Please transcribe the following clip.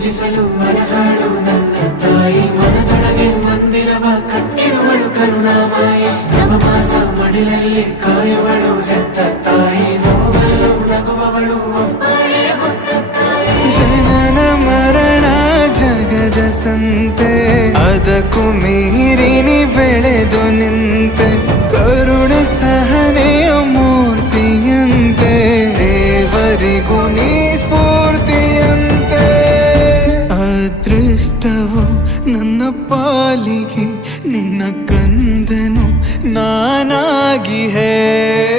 ಪೂಜಿಸಲು ಮರಹಾಡು ನನ್ನ ತಾಯಿ ಮನದೊಳಗೆ ಮಂದಿರವ ಕಟ್ಟಿರುವಳು ಕರುಣಾಮಾಯಿ ನವಮಾಸ ಮಡಿಲಲ್ಲಿ ಕಾಯುವಳು ಹೆತ್ತ ತಾಯಿ ನೋವಲ್ಲು ನಗುವವಳು ಜನನ ಮರಣ ಜಗದ ಸಂತೆ ಅದಕ್ಕೂ ಮೀರಿನಿ ಬೆಳೆದು ನಿಂತೆ ಕರುಣ ಸಹನೆಯ ಮೂರ್ತಿಯಂತೆ ದೇವರಿಗೂ ನನ್ನ ಪಾಲಿಗೆ ನಿನ್ನ ಕಂದನು ನಾನಾಗಿ ಹೇ